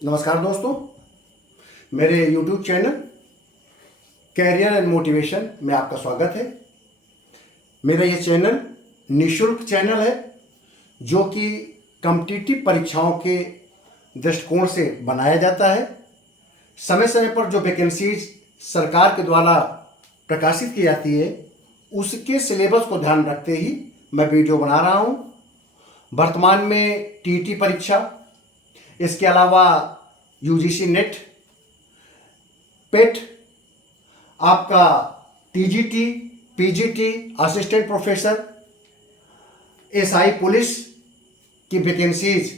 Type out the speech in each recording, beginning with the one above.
नमस्कार दोस्तों, मेरे YouTube channel career and motivation में आपका स्वागत है। मेरा यह चैनल निःशुल्क चैनल है जो कि कॉम्पिटिटिव परीक्षाओं के दृष्टिकोण से बनाया जाता है। समय समय पर जो वैकेंसीज सरकार के द्वारा प्रकाशित की जाती है उसके सिलेबस को ध्यान रखते ही मैं वीडियो बना रहा हूँ। वर्तमान में टीईटी परीक्षा, इसके अलावा यूजीसी नेट, पेट, आपका TGT, PGT, assistant professor, SI police की वैकेंसीज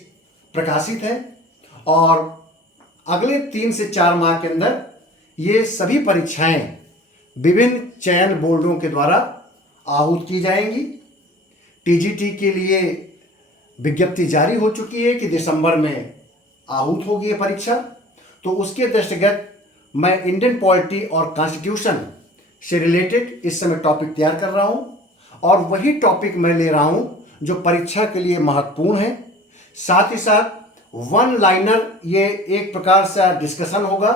प्रकाशित है और अगले 3 से 4 माह के अंदर ये सभी परीक्षाएं विभिन्न चयन बोर्डों के द्वारा आहूत की जाएंगी। टीजीटी के लिए विज्ञप्ति जारी हो चुकी है कि दिसंबर में आहूत होगी ये परीक्षा। तो उसके दृष्टिगत मैं इंडियन पॉलिटी और कॉन्स्टिट्यूशन से रिलेटेड इस समय टॉपिक तैयार कर रहा हूँ और वही टॉपिक मैं ले रहा हूँ जो परीक्षा के लिए महत्वपूर्ण है। साथ ही साथ वन लाइनर ये एक प्रकार से डिस्कशन होगा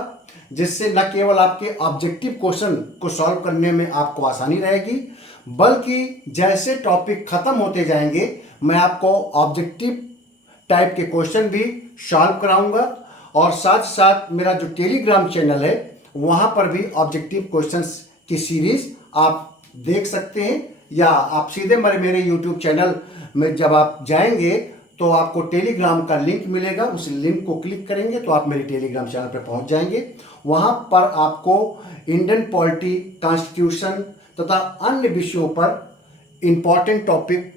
जिससे न केवल आपके ऑब्जेक्टिव क्वेश्चन को सॉल्व करने में आपको आसानी रहेगी, बल्कि जैसे टॉपिक खत्म होते जाएंगे मैं आपको ऑब्जेक्टिव टाइप के क्वेश्चन भी सॉल्व कराऊंगा। और साथ साथ मेरा जो टेलीग्राम चैनल है वहाँ पर भी ऑब्जेक्टिव क्वेश्चंस की सीरीज आप देख सकते हैं, या आप सीधे मेरे यूट्यूब चैनल में जब आप जाएंगे तो आपको टेलीग्राम का लिंक मिलेगा। उस लिंक को क्लिक करेंगे तो आप मेरे टेलीग्राम चैनल पर पहुंच जाएंगे। वहां पर आपको इंडियन पॉलिटी, कॉन्स्टिट्यूशन तथा अन्य विषयों पर इम्पॉर्टेंट टॉपिक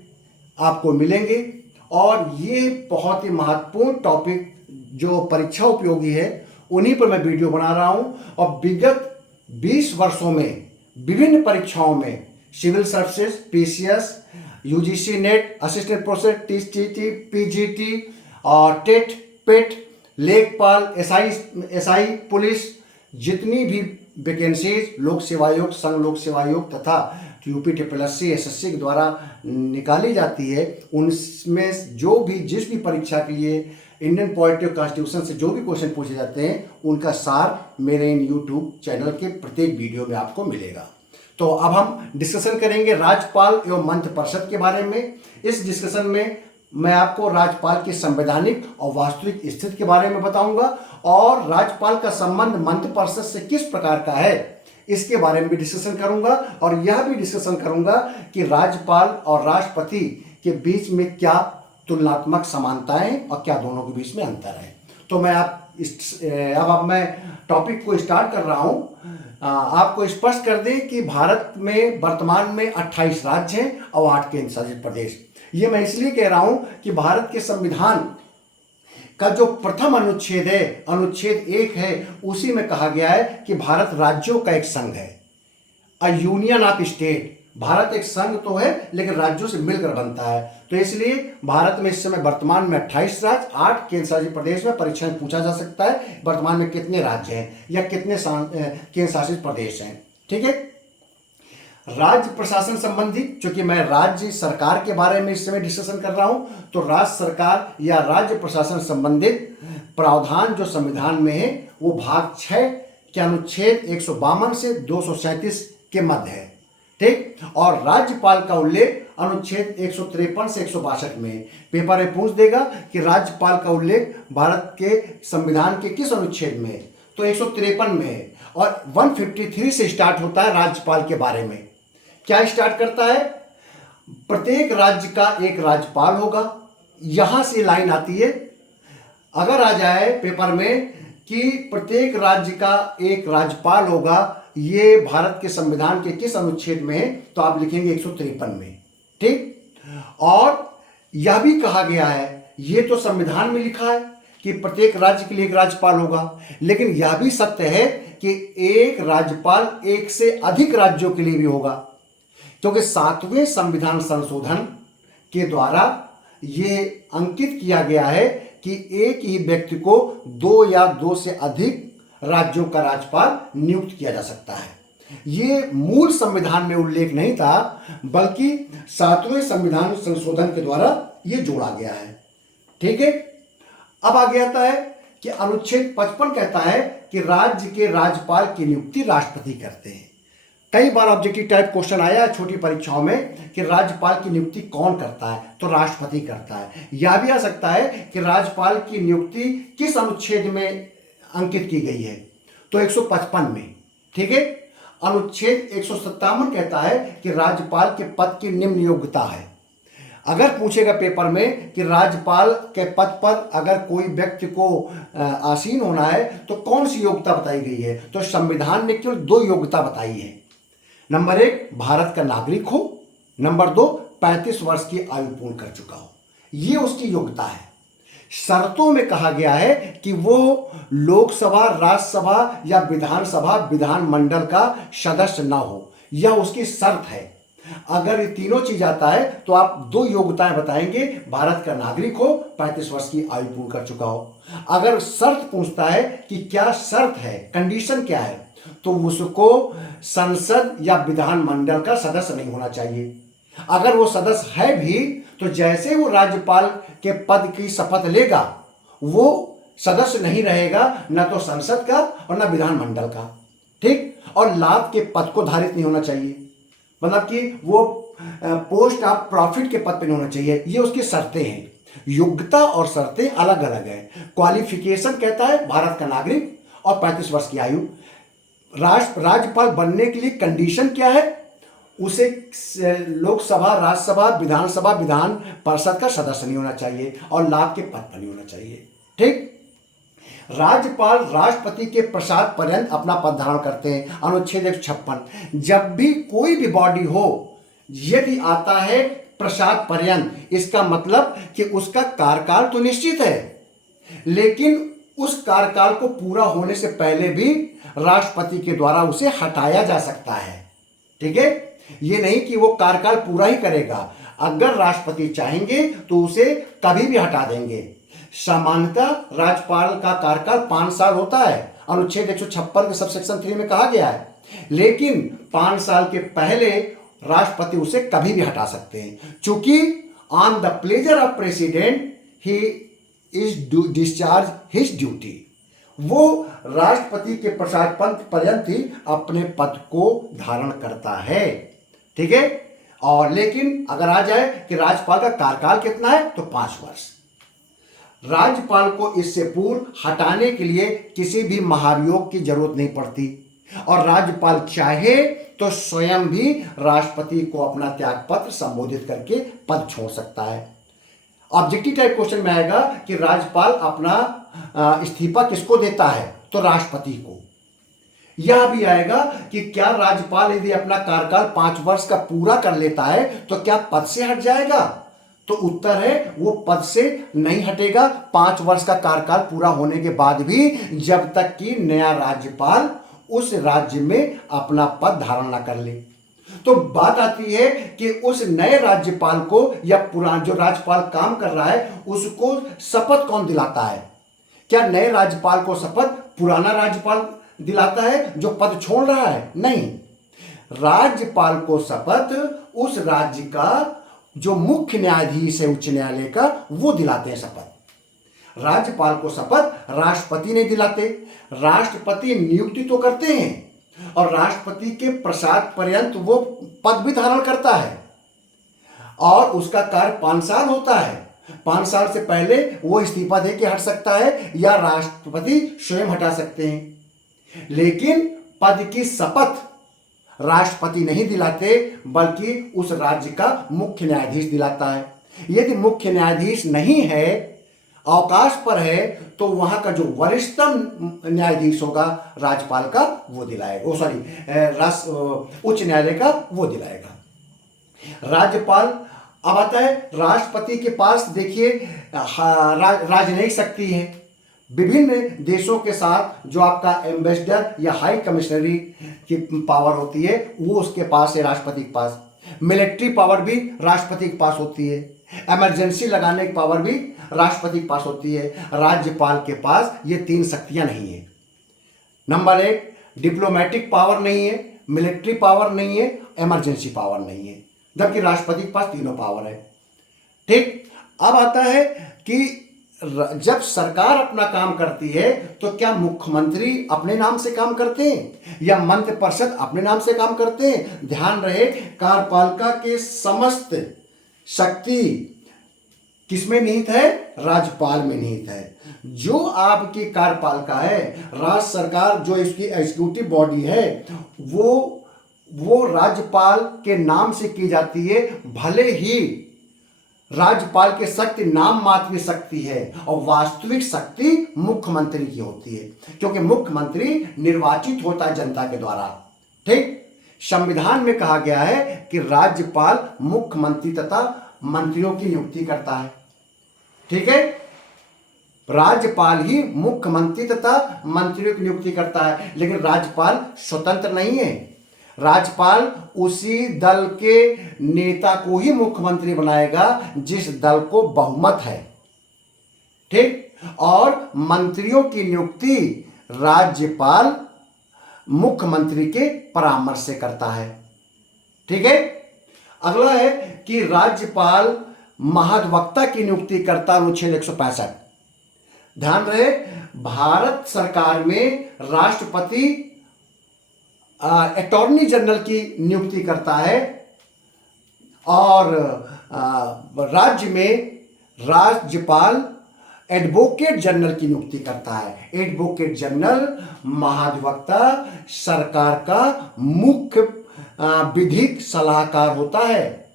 आपको मिलेंगे और ये बहुत ही महत्वपूर्ण टॉपिक जो परीक्षा उपयोगी है उन्हीं पर मैं वीडियो बना रहा हूं। और विगत 20 वर्षों में विभिन्न परीक्षाओं में civil services, PCS, UGC NET, assistant professor, TGT, PGT और टेट, पेट, लेखपाल, एसआई पुलिस, जितनी भी वैकेंसीज लोक सेवा आयोग, संघ लोक सेवा आयोग तथा यूपीटीपीएससी, एसएससी के द्वारा निकाली जाती है, उनमें जो भी जिस भी परीक्षा के लिए इंडियन पॉलिटी और कॉन्स्टिट्यूशन से जो भी क्वेश्चन पूछे जाते हैं उनका सार मेरे इन यूट्यूब चैनल के प्रत्येक वीडियो में आपको मिलेगा। तो अब हम डिस्कशन करेंगे राज्यपाल एवं मंत्रिपरिषद के बारे में। इस डिस्कशन में मैं आपको राज्यपाल की संवैधानिक और वास्तविक स्थिति के बारे में बताऊंगा और राज्यपाल का संबंध मंत्रिपरिषद से किस प्रकार का है इसके बारे में भी डिस्कशन करूंगा और यह भी डिस्कशन करूंगा कि राज्यपाल और राष्ट्रपति के बीच में क्या तुलनात्मक समानताएं और क्या दोनों के बीच में अंतर है। तो मैं अब मैं टॉपिक को स्टार्ट कर रहा हूं। आपको स्पष्ट कर दें कि भारत में वर्तमान में 28 राज्य हैं और 8 केंद्र शासित प्रदेश। ये मैं इसलिए कह रहा हूं कि भारत के संविधान का जो प्रथम अनुच्छेद है, अनुच्छेद 1 है, उसी में कहा गया है कि भारत राज्यों का एक संघ है, a union of state. Bharat एक संघ तो है लेकिन राज्यों से मिलकर बनता है। तो इसलिए भारत में इस समय वर्तमान में 28 राज्य, 8 केंद्र शासित प्रदेश में परीक्षा में पूछा जा सकता है वर्तमान में कितने राज्य हैं या कितने केंद्र शासित प्रदेश हैं। ठीक है। राज्य प्रशासन संबंधी, चूंकि मैं राज्य सरकार के बारे में इस समय डिस्कशन कर रहा हूं, तो राज्य सरकार या राज्य प्रशासन संबंधित प्रावधान जो संविधान में है वो भाग 6 के अनुच्छेद 152 से 237 के मध्य है। ठीक। और राज्यपाल का उल्लेख अनुच्छेद 153 से 162 में। पेपर में पूछ देगा कि राज्यपाल का उल्लेख भारत के संविधान के किस अनुच्छेद में है, तो 153 में है और 153 से स्टार्ट होता है राज्यपाल के बारे में। क्या स्टार्ट करता है? प्रत्येक राज्य का एक राज्यपाल होगा। यहां से लाइन आती है, अगर आ जाए पेपर में कि प्रत्येक राज्य का एक राज्यपाल होगा, ये भारत के संविधान के किस अनुच्छेद में है, तो आप लिखेंगे 153 में। ठीक। और यह भी कहा गया है, ये तो संविधान में लिखा है कि प्रत्येक राज्य के लिए एक राज्यपाल होगा, लेकिन यह भी सत्य है कि एक राज्यपाल एक से अधिक राज्यों के लिए भी होगा, क्योंकि 7वें संविधान संशोधन के द्वारा ये अंकित किया गया है कि एक ही व्यक्ति को 2 या 2 से अधिक राज्यों का राज्यपाल नियुक्त किया जा सकता है। ये मूल संविधान में उल्लेख नहीं था, बल्कि 7वें संविधान संशोधन के द्वारा ये जोड़ा गया है। ठीक है। अब आगे आता है कि अनुच्छेद 55 कहता है कि राज्य के राज्यपाल की नियुक्ति राष्ट्रपति करते हैं। कई बार ऑब्जेक्टिव टाइप क्वेश्चन आया है छोटी परीक्षाओं में कि राज्यपाल की नियुक्ति कौन करता है, तो राष्ट्रपति करता है। यह भी आ सकता है कि राज्यपाल की नियुक्ति किस अनुच्छेद में अंकित की गई है, तो 155 में। ठीक है, अनुच्छेद 157 कहता है कि राज्यपाल के पद की निम्न योग्यता है। अगर पूछेगा पेपर में कि राज्यपाल के पद पर अगर कोई व्यक्ति को आसीन होना है तो कौन सी योग्यता बताई गई है, तो संविधान ने केवल 2 योग्यता बताई है। नंबर 1, भारत का नागरिक हो। नंबर 2, 35 वर्ष की आयु पूर्ण कर चुका हो। ये उसकी योग्यता है। शर्तों में कहा गया है कि वो लोकसभा, राज्यसभा या विधानसभा, विधानमंडल का सदस्य ना हो, यह उसकी शर्त है। अगर ये तीनों चीज आता है तो आप 2 योग्यताएं बताएंगे, भारत का नागरिक हो, 35 वर्ष की आयु पूर्ण कर चुका हो। अगर शर्त पूछता है कि क्या शर्त है, कंडीशन क्या है, तो उसको संसद या विधानमंडल का सदस्य नहीं होना चाहिए। अगर वो सदस्य है भी तो जैसे वो राज्यपाल के पद की शपथ लेगा वो सदस्य नहीं रहेगा, न तो संसद का और न विधानमंडल का। ठीक, और लाभ के पद को धारित नहीं होना चाहिए, मतलब कि वो पोस्ट ऑफ प्रॉफिट के पद पर नहीं होना चाहिए। ये उसकी शर्तें हैं। योग्यता और शर्तें अलग अलग है। क्वालिफिकेशन कहता है भारत का नागरिक और 35 वर्ष की आयु। राज्यपाल बनने के लिए कंडीशन क्या है, उसे लोकसभा, राज्यसभा, विधानसभा, विधान परिषद का सदस्य नहीं होना चाहिए और लाभ के पद पर नहीं होना चाहिए। ठीक, राज्यपाल राष्ट्रपति के प्रसाद पर्यंत अपना पद धारण करते हैं। अनुच्छेद 156, जब भी कोई भी बॉडी हो, यदि आता है प्रसाद पर्यंत, इसका मतलब कि उसका कार्यकाल तो निश्चित है, लेकिन उस कार्यकाल को पूरा होने से पहले भी राष्ट्रपति के द्वारा उसे हटाया जा सकता है। ठीक है, ये नहीं कि वो कार्यकाल पूरा ही करेगा, अगर राष्ट्रपति चाहेंगे तो उसे कभी भी हटा देंगे। सामान्यतः राज्यपाल का कार्यकाल 5 साल होता है, अनुच्छेद 156 के सबसेक्शन 3 में कहा गया है, लेकिन 5 साल के पहले राष्ट्रपति उसे कभी भी हटा सकते हैं। चूंकि on the pleasure of president he is discharge his duty, वो राष्ट्रपति के प्रसाद पर्यंत ही अपने पद को धारण करता है। ठीक है, और लेकिन अगर आ जाए कि राज्यपाल का कार्यकाल कितना है, तो 5 वर्ष। राज्यपाल को इससे पूर्व हटाने के लिए किसी भी महाभियोग की जरूरत नहीं पड़ती, और राज्यपाल चाहे तो स्वयं भी राष्ट्रपति को अपना त्यागपत्र संबोधित करके पद छोड़ सकता है। ऑब्जेक्टिव टाइप क्वेश्चन में आएगा कि राज्यपाल अपना इस्तीफा किसको देता है, तो राष्ट्रपति को। यह भी आएगा कि क्या राज्यपाल यदि अपना कार्यकाल 5 वर्ष का पूरा कर लेता है तो क्या पद से हट जाएगा, तो उत्तर है वो पद से नहीं हटेगा 5 वर्ष का कार्यकाल पूरा होने के बाद भी, जब तक कि नया राज्यपाल उस राज्य में अपना पद धारण ना कर ले। तो बात आती है कि उस नए राज्यपाल को या पुराना जो राज्यपाल काम कर रहा है उसको शपथ कौन दिलाता है। क्या नए राज्यपाल को शपथ पुराना राज्यपाल दिलाता है जो पद छोड़ रहा है? नहीं, राज्यपाल को शपथ उस राज्य का जो मुख्य न्यायाधीश है उच्च न्यायालय का, वो दिलाते हैं शपथ। राज्यपाल को शपथ राष्ट्रपति नहीं दिलाते। राष्ट्रपति नियुक्ति तो करते हैं और राष्ट्रपति के प्रसाद पर्यंत वो पद भी धारण करता है, और उसका कार्य 5 साल होता है। 5 साल से पहले वो इस्तीफा दे के हट सकता है या राष्ट्रपति स्वयं हटा सकते हैं, लेकिन पद की शपथ राष्ट्रपति नहीं दिलाते, बल्कि उस राज्य का मुख्य न्यायाधीश दिलाता है। यदि मुख्य न्यायाधीश नहीं है, अवकाश पर है, तो वहां का जो वरिष्ठतम न्यायाधीश होगा राज्यपाल का, वो दिलाएगा, उच्च न्यायालय का वो दिलाएगा। राज्यपाल अब आता है राष्ट्रपति के पास। देखिए राजनयिक शक्ति है, विभिन्न देशों के साथ जो आपका एम्बेसडर या हाई कमिश्नरी की पावर होती है वो उसके पास है, राष्ट्रपति के पास। मिलिट्री पावर भी राष्ट्रपति के पास होती है। इमरजेंसी लगाने की पावर भी राष्ट्रपति के पास होती है। राज्यपाल के पास ये 3 शक्तियां नहीं है। नंबर 1, डिप्लोमेटिक पावर नहीं है, मिलिट्री पावर नहीं है, इमरजेंसी पावर नहीं है, जबकि राष्ट्रपति के पास तीनों पावर है। ठीक, अब आता है कि जब सरकार अपना काम करती है तो क्या मुख्यमंत्री अपने नाम से काम करते हैं या मंत्रिपरिषद अपने नाम से काम करते हैं? ध्यान रहे, कार्यपालिका के समस्त शक्ति किसमें निहित है? राज्यपाल में निहित है। जो आपकी कार्यपालिका है, राज्य सरकार जो इसकी एग्जीक्यूटिव बॉडी है, वो राज्यपाल के नाम से की जाती है। भले ही राज्यपाल की शक्ति नाम मात्र की शक्ति है और वास्तविक शक्ति मुख्यमंत्री की होती है, क्योंकि मुख्यमंत्री निर्वाचित होता है जनता के द्वारा। ठीक, संविधान में कहा गया है कि राज्यपाल मुख्यमंत्री तथा मंत्रियों की नियुक्ति करता है। ठीक है, राज्यपाल ही मुख्यमंत्री तथा मंत्रियों की नियुक्ति करता है, लेकिन राज्यपाल स्वतंत्र नहीं है। राज्यपाल उसी दल के नेता को ही मुख्यमंत्री बनाएगा जिस दल को बहुमत है। ठीक, और मंत्रियों की नियुक्ति राज्यपाल मुख्यमंत्री के परामर्श से करता है। ठीक है, अगला है कि राज्यपाल महाधिवक्ता की नियुक्ति करता है, अनुच्छेद 165। ध्यान रहे, भारत सरकार में राष्ट्रपति अटॉर्नी जनरल की नियुक्ति करता है और राज्य में राज्यपाल एडवोकेट जनरल की नियुक्ति करता है। एडवोकेट जनरल महाधिवक्ता सरकार का मुख्य विधिक सलाहकार होता है।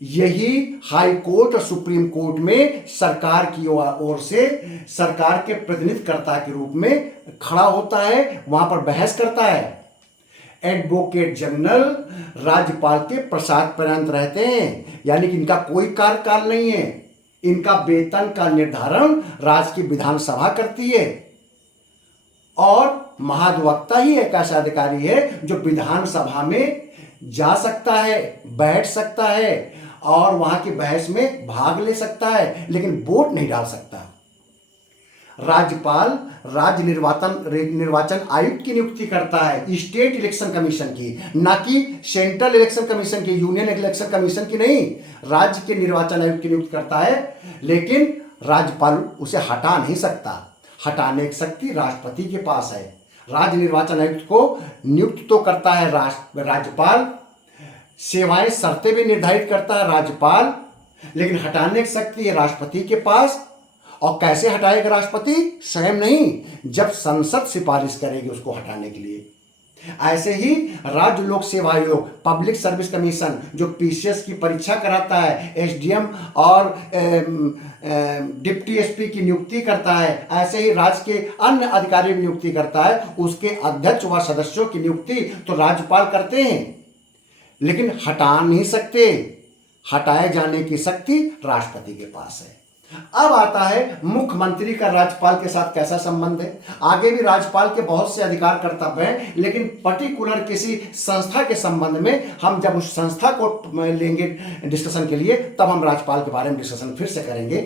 यही हाई कोर्ट और सुप्रीम कोर्ट में सरकार की ओर से सरकार के प्रतिनिधिकर्ता के रूप में खड़ा होता है, वहां पर बहस करता है। एडवोकेट जनरल राज्यपाल के प्रसाद पर्यंत रहते हैं, यानी कि इनका कोई कार्यकाल नहीं है। इनका वेतन का निर्धारण राज्य की विधानसभा करती है और महाधिवक्ता ही एक ऐसा अधिकारी है जो विधानसभा में जा सकता है, बैठ सकता है और वहां की बहस में भाग ले सकता है, लेकिन वोट नहीं डाल सकता। राज्यपाल राज्य निर्वाचन आयुक्त की नियुक्ति करता है, स्टेट इलेक्शन कमीशन की, ना कि सेंट्रल इलेक्शन कमीशन की, यूनियन इलेक्शन कमीशन की नहीं। राज्य के निर्वाचन आयुक्त की नियुक्ति करता है, लेकिन राज्यपाल उसे हटा नहीं सकता। हटाने की शक्ति राष्ट्रपति के पास है। राज्य निर्वाचन आयुक्त को नियुक्त तो करता है राज्यपाल, सेवाएं शर्तें भी निर्धारित करता है राज्यपाल, लेकिन हटाने की शक्ति है राष्ट्रपति के पास। और कैसे हटाएगा राष्ट्रपति? स्वयं नहीं, जब संसद सिफारिश करेगी उसको हटाने के लिए। ऐसे ही राज्य लोक सेवा आयोग, पब्लिक सर्विस कमीशन जो पीसीएस की परीक्षा कराता है, एसडीएम और डिप्टी एसपी की नियुक्ति करता है, ऐसे ही राज्य के अन्य अधिकारियों की नियुक्ति करता है। उसके अध्यक्ष व सदस्यों की नियुक्ति तो राज्यपाल करते हैं, लेकिन हटा नहीं सकते। हटाए जाने की शक्ति राष्ट्रपति के पास है। अब आता है मुख्यमंत्री का राज्यपाल के साथ कैसा संबंध है। आगे भी राज्यपाल के बहुत से अधिकार कर्तव्य हैं, लेकिन पर्टिकुलर किसी संस्था के संबंध में हम जब उस संस्था को लेंगे डिस्कशन के लिए, तब हम राज्यपाल के बारे में डिस्कशन फिर से करेंगे।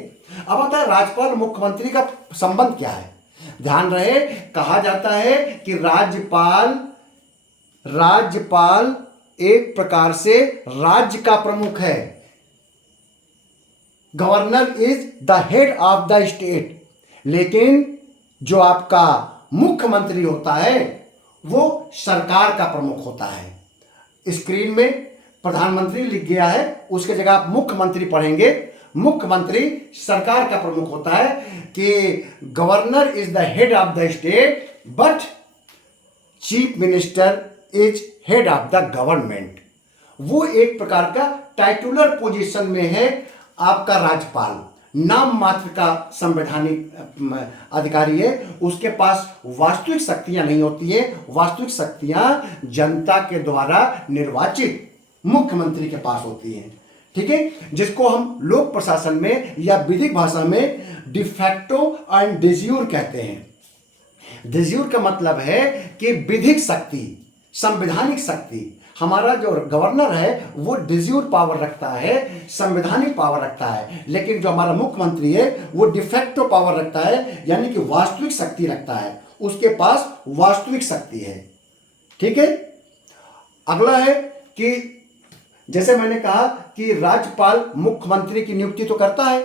अब आता है राज्यपाल मुख्यमंत्री का संबंध क्या है। ध्यान रहे, कहा जाता है कि राज्यपाल एक प्रकार से राज्य का प्रमुख है। Governor is the head of the state, लेकिन जो आपका मुख्यमंत्री होता है वो सरकार का प्रमुख होता है। स्क्रीन में प्रधानमंत्री लिख गया है, उसके जगह आप मुख्यमंत्री पढ़ेंगे। मुख्यमंत्री सरकार का प्रमुख होता है कि governor is the head of the state but chief minister is head of the government. वो एक प्रकार का टाइटुलर पोजीशन में है आपका राज्यपाल, नाम मात्र का संवैधानिक अधिकारी है। उसके पास वास्तविक शक्तियां नहीं होती है। वास्तविक शक्तियां जनता के द्वारा निर्वाचित मुख्यमंत्री के पास होती हैं। ठीक है, जिसको हम लोक प्रशासन में या विधिक भाषा में डिफैक्टो एंड डिज्यूर कहते हैं। डिज्यूर का मतलब है कि विधिक शक्ति, संवैधानिक शक्ति। हमारा जो गवर्नर है वो डिज्यूर पावर रखता है, संवैधानिक पावर रखता है, लेकिन जो हमारा मुख्यमंत्री है वो डिफेक्टो पावर रखता है, यानी कि वास्तविक शक्ति रखता है। उसके पास वास्तविक शक्ति है। ठीक है, अगला है कि जैसे मैंने कहा कि राज्यपाल मुख्यमंत्री की नियुक्ति तो करता है,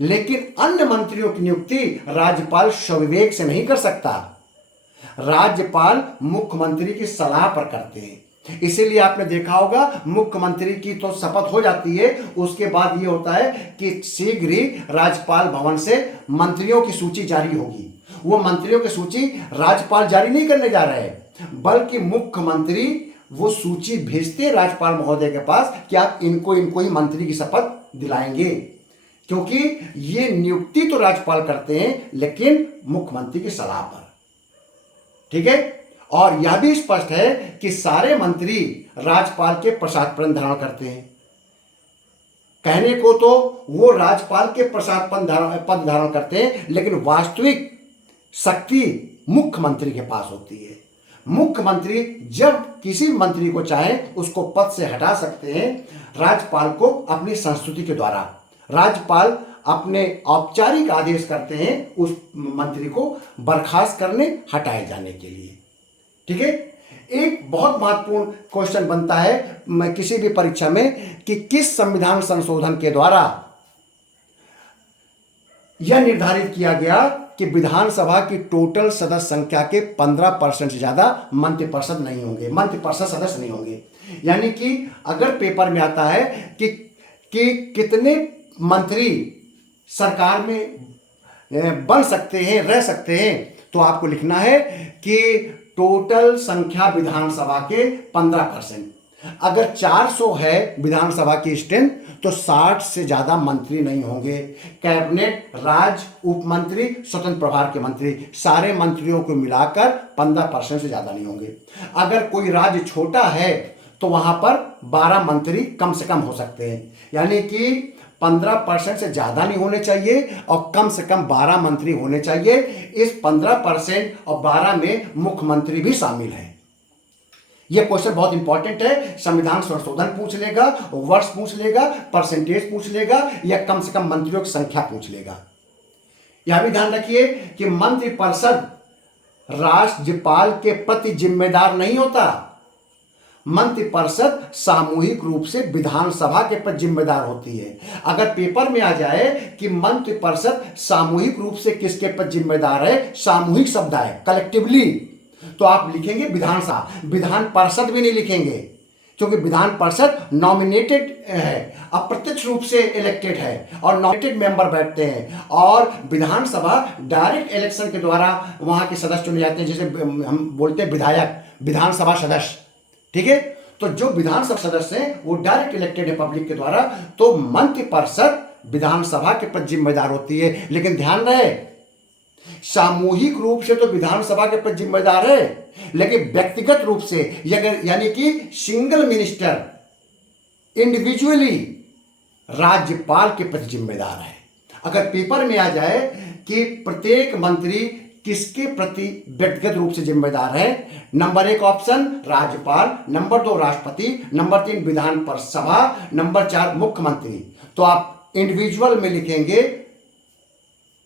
लेकिन अन्य मंत्रियों की नियुक्ति राज्यपाल स्वविवेक से नहीं कर सकता। राज्यपाल मुख्यमंत्री की सलाह पर करते हैं। इसीलिए आपने देखा होगा मुख्यमंत्री की तो शपथ हो जाती है, उसके बाद ये होता है कि शीघ्र ही राज्यपाल भवन से मंत्रियों की सूची जारी होगी। वो मंत्रियों की सूची राज्यपाल जारी नहीं करने जा रहे हैं, बल्कि मुख्यमंत्री वो सूची भेजते हैं राज्यपाल महोदय के पास कि आप इनको इनको ही मंत्री की शपथ दिलाएंगे, क्योंकि ये नियुक्ति तो राज्यपाल करते हैं लेकिन मुख्यमंत्री की सलाह पर। ठीक है। और यह भी स्पष्ट है कि सारे मंत्री राज्यपाल के प्रसाद धारण करते हैं। कहने को तो वो राज्यपाल के प्रसाद पद धारण करते हैं, लेकिन वास्तविक शक्ति मुख्यमंत्री के पास होती है। मुख्यमंत्री जब किसी मंत्री को चाहे उसको पद से हटा सकते हैं राज्यपाल को अपनी संस्तुति के द्वारा। राज्यपाल अपने औपचारिक आदेश करते हैं उस मंत्री को बर्खास्त करने, हटाए जाने के लिए। ठीक है। एक बहुत महत्वपूर्ण क्वेश्चन बनता है किसी भी परीक्षा में कि किस संविधान संशोधन के द्वारा यह निर्धारित किया गया कि विधानसभा की टोटल सदस्य संख्या के 15% से ज्यादा मंत्रिपरिषद नहीं होंगे, मंत्रिपरिषद सदस्य नहीं होंगे। यानी कि अगर पेपर में आता है कि कितने मंत्री सरकार में बन सकते हैं, रह सकते हैं, तो आपको लिखना है कि टोटल संख्या विधानसभा के 15%। अगर 400 है विधानसभा की स्ट्रेंथ तो 60 से ज्यादा मंत्री नहीं होंगे। कैबिनेट, राज्य, उप मंत्री, स्वतंत्र प्रभार के मंत्री, सारे मंत्रियों को मिलाकर 15% से ज्यादा नहीं होंगे। अगर कोई राज्य छोटा है तो वहां पर 12 मंत्री कम से कम हो सकते हैं। यानी कि 15% से ज्यादा नहीं होने चाहिए और कम से कम 12 मंत्री होने चाहिए। इस 15% और 12 में मुख्यमंत्री भी शामिल है। यह क्वेश्चन बहुत इंपॉर्टेंट है। संविधान संशोधन पूछ लेगा, वर्ष पूछ लेगा, परसेंटेज पूछ लेगा, या कम से कम मंत्रियों की संख्या पूछ लेगा। यह भी ध्यान रखिए कि मंत्रिपरिषद राज्यपाल के प्रति जिम्मेदार नहीं होता। मंत्रिपरिषद सामूहिक रूप से विधानसभा के प्रति जिम्मेदार होती है। अगर पेपर में आ जाए कि मंत्रिपरिषद सामूहिक रूप से किसके प्रति जिम्मेदार है, सामूहिक शब्द है, कलेक्टिवली, तो आप लिखेंगे विधानसभा, विधान परिषद भी नहीं लिखेंगे, क्योंकि विधान परिषद नॉमिनेटेड है, अप्रत्यक्ष रूप से इलेक्टेड है और नॉमिनेटेड मेंबर बैठते हैं। और विधानसभा डायरेक्ट इलेक्शन के द्वारा वहां के सदस्य चुने जाते हैं, जिसे हम बोलते हैं विधायक, विधानसभा सदस्य। ठीक है। तो जो विधानसभा सदस्य हैं वो डायरेक्ट इलेक्टेड है पब्लिक के द्वारा। तो मंत्रिपरिषद विधानसभा के प्रति जिम्मेदार होती है। लेकिन ध्यान रहे, सामूहिक रूप से तो विधानसभा के प्रति जिम्मेदार है, लेकिन व्यक्तिगत रूप से यानी कि सिंगल मिनिस्टर इंडिविजुअली राज्यपाल के प्रति जिम्मेदार है। अगर पेपर में आ जाए कि प्रत्येक मंत्री किसके प्रति व्यक्तिगत रूप से जिम्मेदार है, नंबर 1 ऑप्शन राज्यपाल, नंबर 2 राष्ट्रपति, नंबर 3 विधान सभा, नंबर 4 मुख्यमंत्री, तो आप इंडिविजुअल में लिखेंगे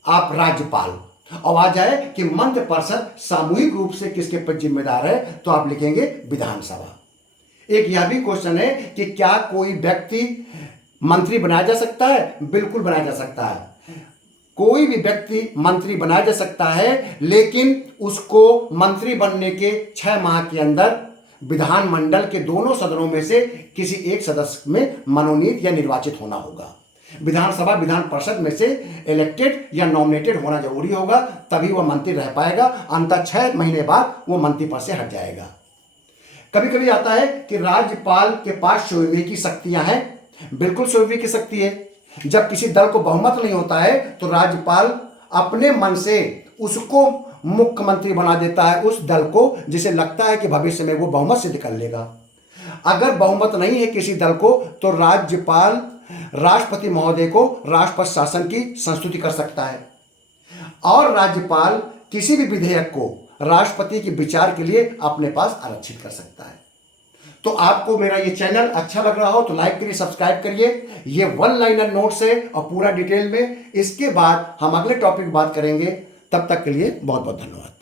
आप राज्यपाल। और आ जाए कि मंत्रिपरिषद सामूहिक रूप से किसके प्रति जिम्मेदार है, तो आप लिखेंगे विधानसभा। एक यह भी क्वेश्चन है कि क्या कोई व्यक्ति मंत्री बनाया जा सकता है? बिल्कुल बनाया जा सकता है। कोई भी व्यक्ति मंत्री बनाया जा सकता है, लेकिन उसको मंत्री बनने के 6 माह के अंदर विधानमंडल के दोनों सदनों में से किसी एक सदस्य में मनोनीत या निर्वाचित होना होगा। विधानसभा विधान परिषद में से इलेक्टेड या नॉमिनेटेड होना जरूरी होगा, तभी वह मंत्री रह पाएगा। अंतर 6 महीने बाद वो मंत्री पद से हट जाएगा। कभी कभी आता है कि राज्यपाल के पास स्वविवेक की शक्तियां हैं। बिल्कुल स्वविवेक की शक्ति है। जब किसी दल को बहुमत नहीं होता है तो राज्यपाल अपने मन से उसको मुख्यमंत्री बना देता है, उस दल को जिसे लगता है कि भविष्य में वो बहुमत सिद्ध कर लेगा। अगर बहुमत नहीं है किसी दल को तो राज्यपाल राष्ट्रपति महोदय को राष्ट्रपति शासन की संस्तुति कर सकता है, और राज्यपाल किसी भी विधेयक को राष्ट्रपति के विचार के लिए अपने पास आरक्षित कर सकता है। तो आपको मेरा ये चैनल अच्छा लग रहा हो तो लाइक करिए, सब्सक्राइब करिए। ये 1 लाइनर नोट्स है और पूरा डिटेल में। इसके बाद हम अगले टॉपिक बात करेंगे। तब तक के लिए बहुत बहुत धन्यवाद।